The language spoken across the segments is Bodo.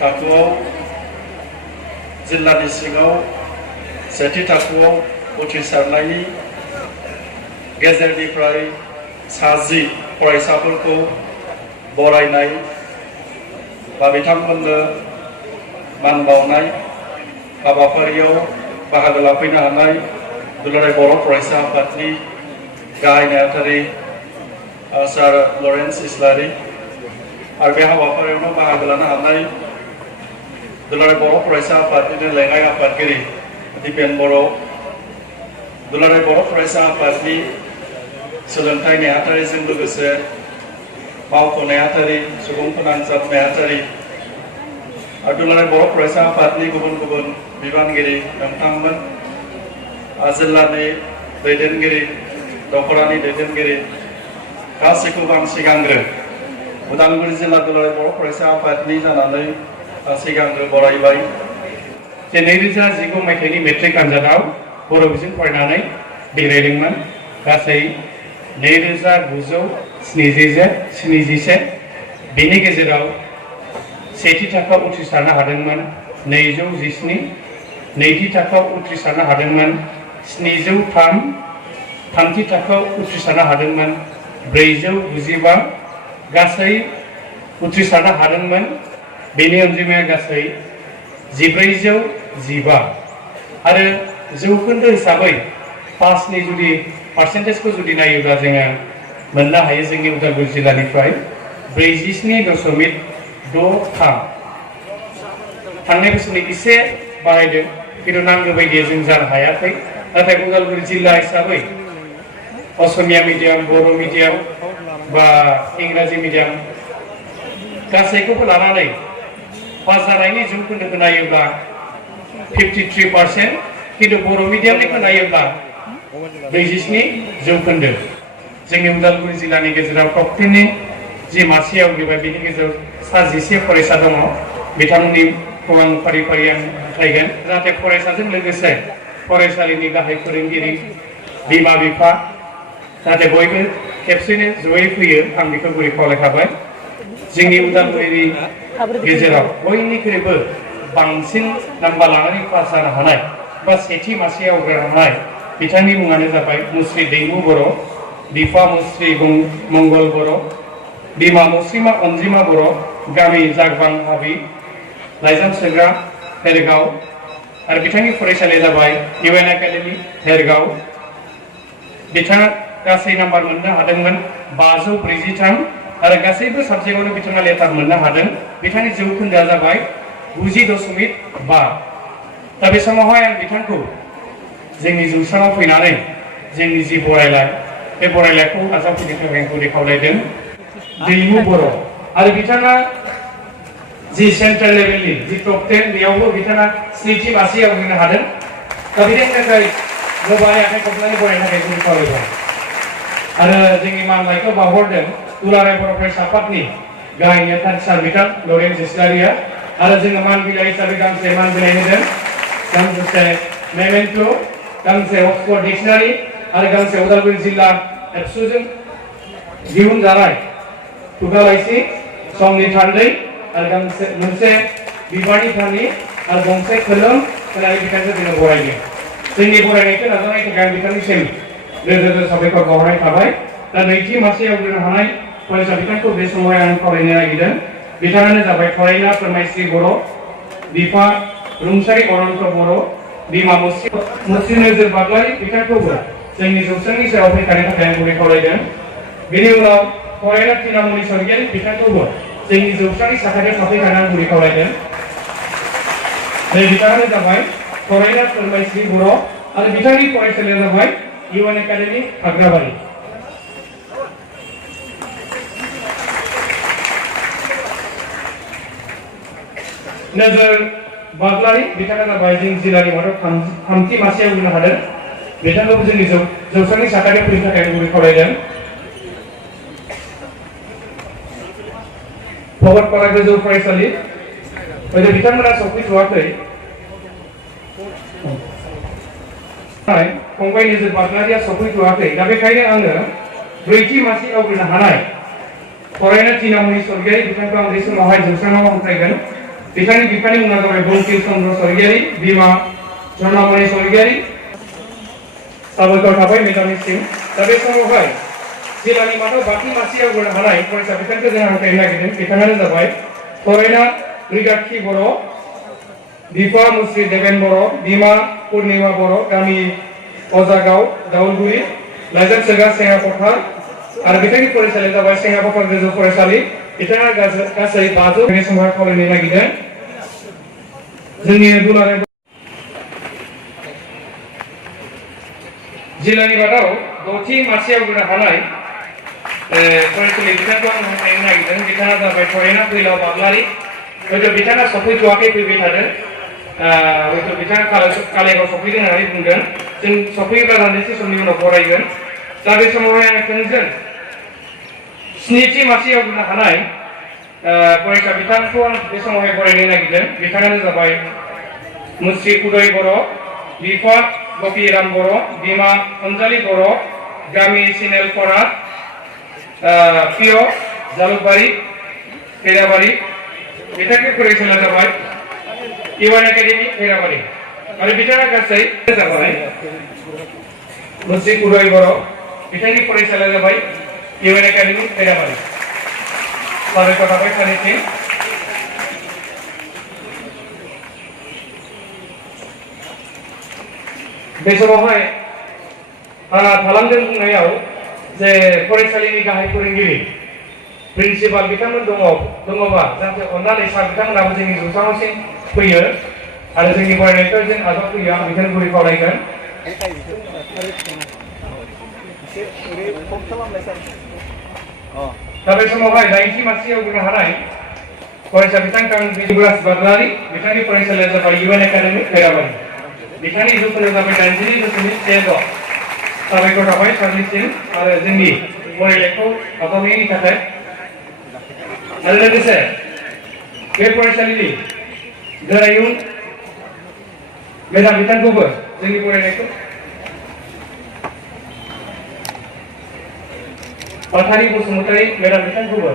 थाखोआव जिल्लानि सिङाव सेथि थाखोआव उथ्रिसारनायनि गेजेरनिफ्राय 60 फरायसाफोरखौ बरायनाय बा बिथांमोननो मान बावनाय हाबाफारियाव बाहागो लाफैनो हानाय दुलाराय बर' फरायसा आफादनि गाहाय नेहाथारि सार लरेन्स इस्लारि आरो बे हाबाफारियावनो बाहागो लानो हानाय दुलाराय बर' फरायसा आफादनिनो लेङाइ आफादगिरि दिपेन बर', दुलाराय बर' फरायसा आफादनि सोलोंथाइ नेहाथारिजों लोगोसे मावख' नेहाथारि, सुबुं फोनांजाब नेहाथारि आरो दुलाराय बर' फरायसा आफादनि गुबुन गुबुन बिबानगिरि नोंथांमोन, जिल्लानि दैदेनगिरि, दख'रानि दैदेनगिरि गासैखौबो आं सिगांग्रो उदालगुरि जिल्ला दुलाराय बर' फरायसा आफादनि जानानै सिगांग्रो बरायबाय। 2019 मायथाइनि मेट्रिक आनजादाव बर' बिजों फरायनानै देरहादोंमोन। गासै 2971 बेनि गेजेराव सेथि थाखोआव उथ्रिसारनो हादोंमोन 217, नैथि थाखोआव उथ्रिसारनो हादोंमोन 703, थामथि थाखोआव उथ्रिसारनो हादोंमोन 495, गासै उथ्रिसारनो हादोंमोन बेनि अनजिमाया गासै 1415 आरो जौखोन्दो हिसाबै पासनि जुदि पार्सेन्टेजखौ जुदि नायोब्ला जोङो मोननो हायो जोंनि उदालगुरि जिल्लानिफ्राय 47.63। थांनाय बोसोरनि एसे बारायदों खिन्थु नांगौ बायदि जों जानो हायाखै। नाथाय उदालगुरि जिल्ला हिसाबै असमिया मिडियाम, बर' मिडियाम बा इंराजि मिडियाम गासैखौबो लानानै पास जानायनि जौखोन्दोखौ नायोब्ला 53%, किन्तु बर' मिडियामनिखौ नायोब्ला 47%। जोंनि उदालगुरि जिल्लानि गेजेराव टप 10नि जि मासियाव आवग्रिबाय बेनि गेजेराव 11 फरायसा दङ। बिथांमोननि आं फारि फारि आं हाथायगोन जाहाथे फरायसाजों लोगोसे फरायसालिनि गाहाय फोरोंगिरि, बिमा बिफा जाहाथे बयबो खेबसेनो जयै फैयो आं बेखौ गुरै खावलायखाबाय। जोंनि उदालगुरिनि गेजेराव बयनिख्रुइबो बांसिन नाम्बार लानानै पास जानो हानाय बा सेथि मासियाव आवग्रिनो हानाय बिथांनि मुङानो जाबाय मुस्रि दैमु बर', बिफा मुस्रि मंगल बर', बिमा मुस्रिमा अनजिमा बर', गामि जागबां हाबि, लाइजाम सोग्रा हेरगाव आरो बिथांनि फरायसालिया जाबाय UN एकाडेमि हेरगाव। बिथाङा गासै नाम्बार मोननो हादोंमोन 543 आरो गासैबो साबजेक्टआवनो बिथाङा लेटार मोननो हादों। बिथांनि जौखोन्दोआ जाबाय 90.5। दा बे समावहाय आं बिथांखौ जोंनि जौस्राङाव फैनानै जोंनि जि बरायलाय बे बरायलायखौ आजावफैनो थाखाय गुरै खावलायदों। दैमु बर' आरो बिथाङा जि सेन्ट्रेल लेभेलनि जि टप 10 बेयावबो बिथाङा स्निथि मासि आवग्रिनो हादों। दा बिनि थाखाय गोबारै आखाइ खबनानै बरायनो थाखाय गुरै खावलायबाय आरो जोंनि मानलाइखौ बावहरदों दुलाराय बर' फरायसा आफादनि गाहाय नेहाथारि सार बिथां लरेन्स इस्लारिया आरो जोङो मान बिलाइ हिसाबै गांसे मान बिलाइ होदों, गांसे मेमेन्ट', गांसे अक्सफर्ड डिक्सनारि आरो गांसे उदालगुरि जिल्ला एबसुजों दिहुनजानाय खुगा लाइसि समनि थान्दै आरो गांसे मोनसे बिबारनि थानि आरो गंसे खोलोम होनानै बिथांखौ जोङो बरायदों। जोंनि बरायनायखौ नाजानायनि थाखाय आं बिथांनिसिम रोजा रोजा साबायखर बावहरनाय थाबाय। दा नैथि मासि आवग्रिनो हानाय फरायसा बिथांखौ बे समाव आं खावलायनो नागिरदों। बिथाङानो जाबाय फरायना फोरमायस्रि बर', बिफा रुंसारि अनन्त बर', बिमा मुस्रि नोजोर बाग्लारि बिथांखौबो जोंनि जौस्रांनि सायाव फैखानो थाखाय आं गुरै खावलायदों। बेनि उनाव फरायना तिनामुनि सरगियारि बिथांखौबो जोंनि जौस्रांनि साखाथियाव थाफैखानो आं गुरै खावलायदों। बिथाङानो जाबाय फरायना फोरमायस्रि बर' आरो बिथांनि फरायसालिया जाबाय UN एकाडेमि खाग्राबारि। नोजोर बाग्लारि बिथाङा जाबाय जोंनि जिल्लानि मादाव थामथि मासि आवग्रिनो हादों। बिथांखौबो जोंनि जौस्रांनि साखाथियाव फैनो थाखाय गुरै खावलायदों। भगतपारा गोजौ फरायसालि बिथांमोना सफैथ'वाखै। फंबाय नोजोर बाग्लारिया सफैथ'वाखै। दा बेखायनो आङो ब्रैथि मासि आवग्रिनो हानाय फरायना तिनामुनि सरगियारि बिथांखौ आं बे समावहाय जौस्राङाव हांख्रायगोन। बिथांनि बिफानि मुङा जाबाय बंकिम चन्द्र स्वर्गियारी, बिमा झर्नामणि स्वर्गियारी। साबायखर थाबाय मेदामनिसिम। दा बे समावहाय जिल्लानि मादाव बांसिन मासि आवग्रिनो हानाय फरायसा बिथांखौ जों हांख्रायनो नागिरदों। बिथाङानो जाबाय फरायना रिगाथि बर', बिफा मुस्रि देबेन बर', बिमा पुर्निमा बर', गामि अजागाव दाउलगुरि, लाइजाम सोग्रा सेंग्रा फथार आरो बिथांनि फरायसालिया जाबाय सेंग्रा फथार गोजौ फरायसालि। बिथाङा गासै 500 बे समावहाय खावलायनो नागिरदों। जोंनि दुलाराय जिल्लानि मादाव 6थि मासि आवग्रिनो हानाय फरायसालि बिथांखौ आं हांख्रायनो नागिरदों। बिथाङा जाबाय फरायना फैलाव बाग्लारि। हयथ' बिथाङा सफैथ'वाखै, फैबाय थादों। हयथ' बिथाङा कालेगाव सफैदों होननानै बुंदों। जों सफैयोब्ला दान्दिसे समनि उनाव फरायगोन। दा बे समावहाय आं थोंजों 7थि मासि आवग्रिनो हानाय फरायसा बिथांखौ आं बे समावहाय फरायनो नागिरदों। बिथाङानो जाबाय मुस्रि उदय बर', बिफा गपिराम बर', बिमा अनजालि बर', गामि सिनेलपरा, पिअ जालुकबारि खैराबारि। बिथांनि फरायसालिया जाबाय इउएन एकाडेमि खैराबारि आरो बिथाङा गासै जाबाय मुस्रि उदय बर'। बिथांनि फरायसालिया जाबाय इउएन एकाडेमि खैराबारि। साबायखर थाबाय सानैसिम। बे समावहाय थालांदों बुंनायाव जे फरायसालिनि गाहाय फोरोंगिरि प्रिन्सिपाल बिथांमोन दङबा जाहाथे अननानै सार बिथांमोनाबो जोंनि जौसाङावसिम फैयो आरो जोंनि फरायनायखौ जों आजावफैयो। आं बिथांखौ गुरै खावलायगोन। दा बे समावहाय 9थि मासि आवग्रिनो हानाय फरायसा बिथांखौ आं बिजुराज बाग्लारि। बिथांनि फरायसालिया जाबाय इउएन एकाडेमि खैराबारि। बिथांनि जौखोन्दोआ जाबाय 82.16। साबायखर थाबाय सारनिसिम आरो जोंनि फरायनायखौ आजावनायनि थाखाय। आरो लोगोसे बे फरायसालिनि गोरायुं मेदाम बिथांखौबो जोंनि फरायनायखौ बाथारि बसुमतारी मेदाम बिथांखौबो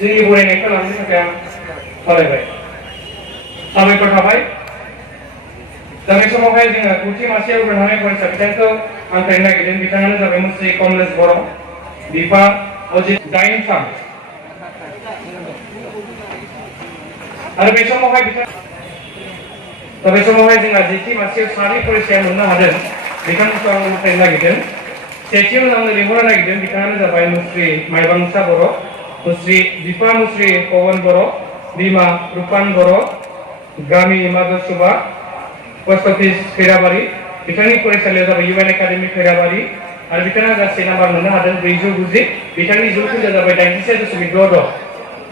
जोंनि फरायनायखौ लांनो थाखाय आं खावलायबाय। साबायखर थाबाय। दा बे समावहाय जोङो 9थि मासि आवग्रिनो हानाय फरायसा बिथांखौ हांख्रायनो नागिरदों। बिथाङानो जाबाय मुस्रि कमलेश बर', बिफा अजित 9 सान आरो बे समावहाय जोंहा 10थि मासियाव 4 फरायसाया मोननो हादों। बिथांमोनखौ आं हांख्रायनो नागिरदों। सेथियाव आङो लिंहरनो नागिरदों। बिथाङानो जाबाय मुस्रि माइबांसा बर', बिफा मुस्रि पवन बर', बिमा रुपान बर', गामि माधुसुबा, पस्ट अफिस खैराबारि। बिथांनि फरायसालिया जाबाय इउएन एकाडेमि खैराबारि आरो बिथाङा गासै नाम्बार मोननो हादों 490। बिथांनि जौखोन्दोआ जाबाय 81.66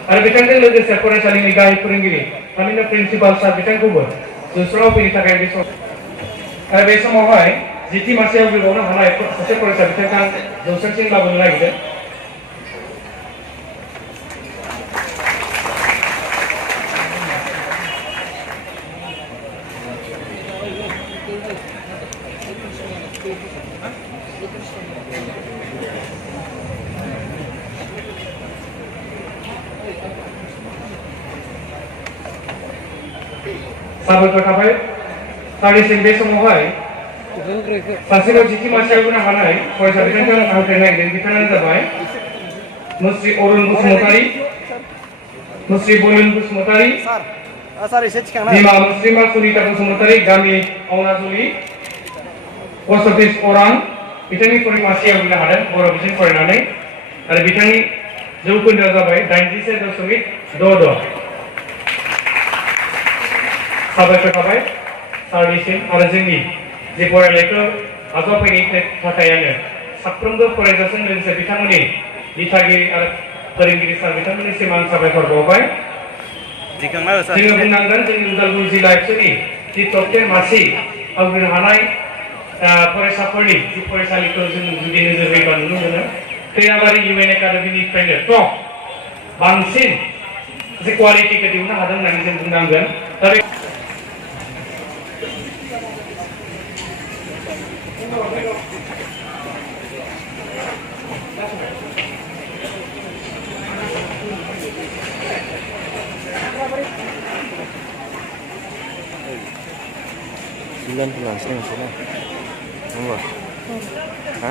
आरो बिथांजों लोगोसे फरायसालिनि गाहाय फोरोंगिरि थामहिनबा प्रिन्सिपाल सार बिथांखौबो जौस्राङाव फैनो थाखाय बे समावहाय 10थि मासि आवग्रिबावनो हानाय सासे फरायसा बिथांखौ आं जौस्रांसिम लाबोनो नागिरदों। साबायखर थाबाय सारिसिम। बे समावहाय सासेल' 10थि मासि आवग्रिनो हानाय फरायसा बिथांखौ आं हांख्रायनो नागिरदों। बिथाङानो जाबाय मुस्रि अरुण बसुमतारी, मुस्रि बलिन बसुमतारी, बिमा मुस्रिमा सुनिता बसुमतारी, गामि अनाजुलि, पस्ट अफिस अरां। बिथांनि मासि आवग्रिनो हादों बर' बिजों फरायनानै आरो बिथांनि जौखोन्दोआ जाबाय 81.66। साबायखर थाबाय सारनिसिम आरो जोंनि जे फरायनायखौ आजावफैनायनि थाखायनो साफ्रोमबो फरायसाजों लोगोसे बिथांमोननि दिथागिरि आरो फोरोंगिरि सार बिथांमोननिसिम आं साबायखर बावबाय। जोङो बुंनांगोन जोंनि उदालगुरि जिल्ला एक्सुवेलि जि टप 10 मासि आवग्रिनो हानाय फरायसाफोरनि जि फरायसालिखौ जों जुदि नोजोर होयोबा नुनो मोनो खैराबारि इउएन एकाडेमिनिफ्रायनो टप बांसिन जे क्वालिटिखौ दिहुननो हादों होननानै जों बुंनांगोन। दा गानखौ लानोसै नोंसोर ना होमबा हा